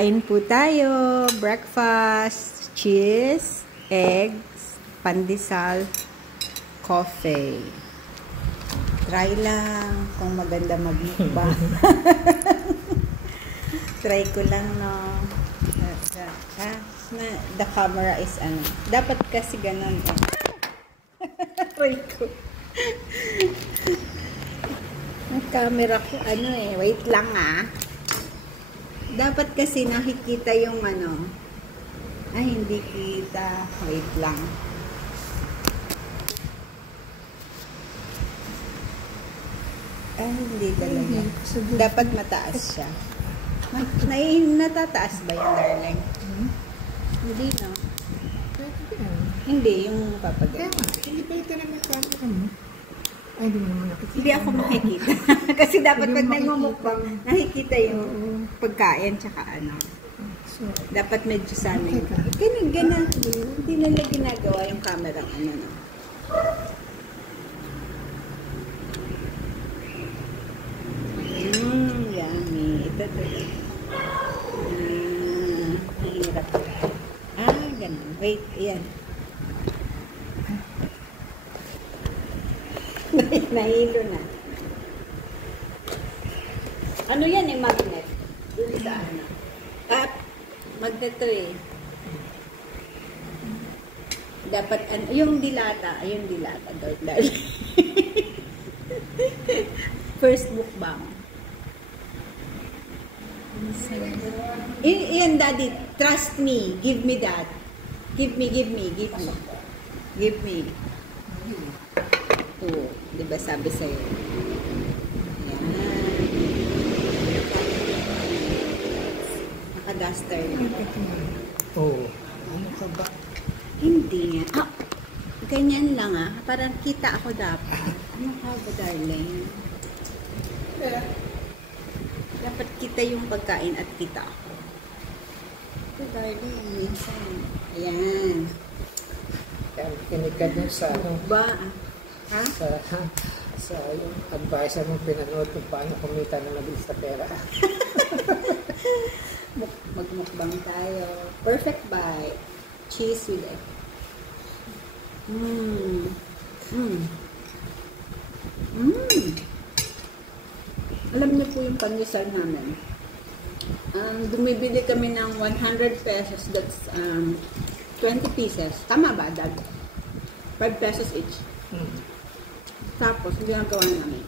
Kain po tayo. Breakfast, cheese, eggs, pandesal, coffee. Try lang kung maganda magmukbang. Try ko lang, no. The camera is ano. Dapat kasi ganun. Try ko. Ang camera ko, ano eh. Wait lang ah. Dapat kasi nakikita yung ano. Ay, hindi kita. Wait lang. Ay, hindi talaga. Dapat mataas siya. Natataas ba yan, darling? Hindi, no? Hindi, yung papagal. Hindi pa ito naman camera mo. Ay, di mo naman nakikita. Hindi ako makikita. Kasi dapat pag nagmumukbang, nakikita yung pagkain tsaka ano. So, dapat medyo sana yun. Ganun. Hindi nila ginagawa yung camera ano, no? Yummy. Ito. Hirap. Ganun. Wait, yan. Nahilo na. Ano yan yung magnet? Dun sa ano? At magnet to eh. Dapat, yung dilata. First mukbang. Iyan, daddy. Trust me. Give me that. Give me. Oo. Diba sabi sa'yo? Ayan. Naka-duster na. oh, ano ka ba? Hindi nga. Ganyan lang ah. Parang kita ako dapat. Ano ka ba, darling? Dapat kita yung pagkain at kita ako. Ito, darling. Minsan. Ayan. Kinig ka dun sa ano? Ba? Ha? Sa yung advice mong pinanood kung paano kumita na mabilis sa pera. Magmukbang tayo. Perfect bite. Cheese with it. Alam niyo po yung pandesal namin. Bumibili kami ng 100 pesos. That's 20 pieces. Tama ba, Dad? 5 pesos each. Tapos, ginagawa namin.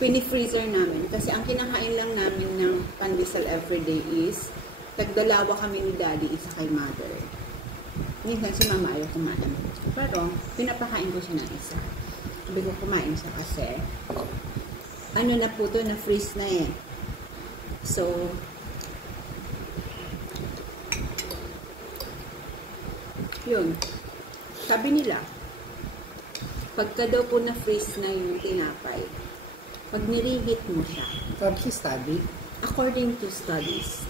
Pini-freezer namin. Kasi ang kinakain lang namin ng pandesal everyday is tagdalawa kami ni Daddy, isa kay Mother. Minsan si Mama ayaw kumain. Pero, pinapakain ko siya ng isa. Sabi ko kumain siya kasi ano na po to, na-freeze na eh. So, yun. Sabi nila, pagka daw po na-freeze na yung tinapay, pag nireheat mo siya. Sabi si study? According to studies.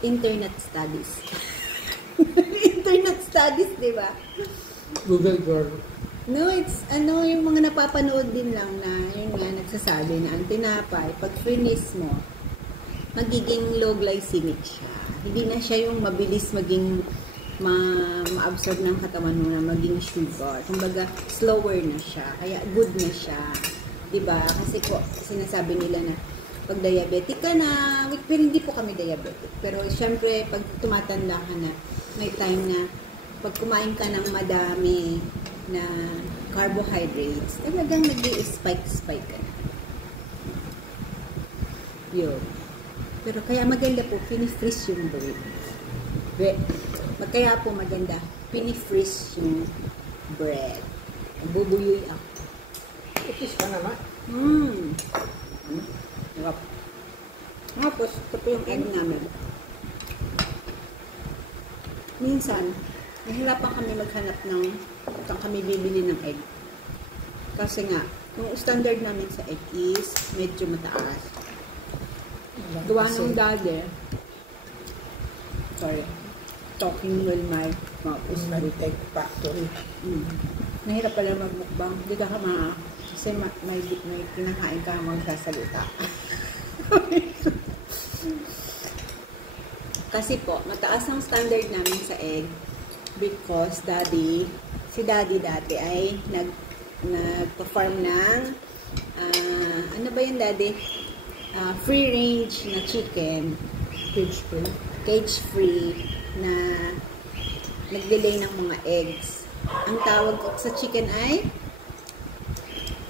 Internet studies. Internet studies, di ba? Google girl. No, it's yung mga napapanood din lang na yun nga nagsasabi na ang tinapay, pag finish mo, magiging low glycemic siya. Hindi na siya yung mabilis maging ma-absorb ng katawan mo na maging sugar. Kumbaga, slower na siya. Kaya good na siya. Diba? Kasi po, sinasabi nila na pag diabetic ka na, pero hindi po kami diabetic. Pero syempre, pag tumatanda ka na, may time na pag kumain ka ng madami na carbohydrates, talagang nag-i-spike ka na. Yun. Pero kaya maganda po, fini-freeze yung bread. Kaya po maganda, pini-freeze yung bread. Bubuyoy ako. Itis ka naman. Hirap. Tapos, ito po yung egg namin. Minsan, nahirapan kami maghanap ng saan kami bibili ng egg. Kasi nga, yung standard namin sa egg is medyo mataas. Gawa ng daddy. Sorry. Talking with my mouth is very tech factory. Nahirap pala magmukbang. Hindi ka kasi may kinakain ka magsasalita. Kasi po, mataas ang standard namin sa egg because si daddy dati ay nag-perform ng ano ba yun daddy? Free range na chicken. Cage free na nag-delay ng mga eggs. Ang tawag ko sa chicken ay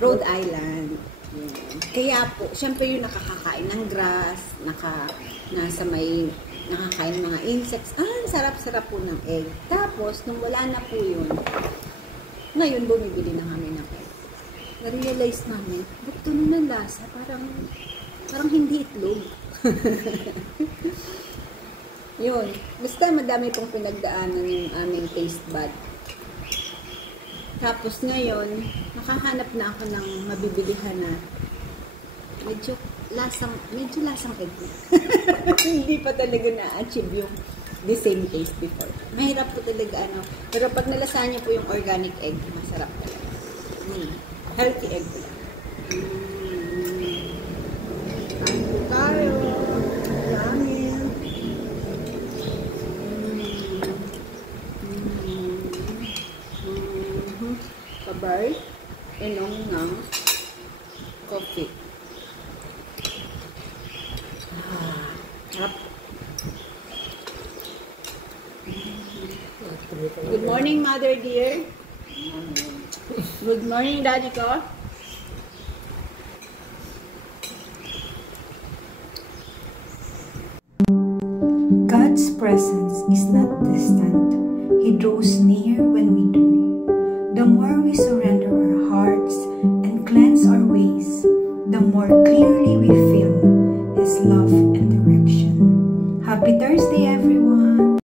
Rhode Island. Yan. Kaya po, syempre yung nakakakain ng grass, nakakain ng mga insects. Sarap-sarap po ng egg. Tapos, nung wala na po yun, ngayon bumibili na kami ng egg. Na-realize namin, ba't tunog ng lasa? Parang hindi itlog. Yun. Basta madami pong pinagdaanan yung aming taste bud. Tapos ngayon, nakahanap na ako ng mabibilihan na medyo lasang egg. Hindi pa talaga na-achieve yung the same taste before. Mahirap po talaga Pero pag nalasahan niyo po yung organic egg, masarap talaga. Healthy egg po lang. Kain po tayo. Ramen. Kabay, inom ng coffee. Good morning, mother dear. Good morning, daddy ko. God's presence is not distant. He draws near when we do. The more we surrender our hearts and cleanse our ways, the more clearly we feel His love and direction. Happy Thursday, everyone!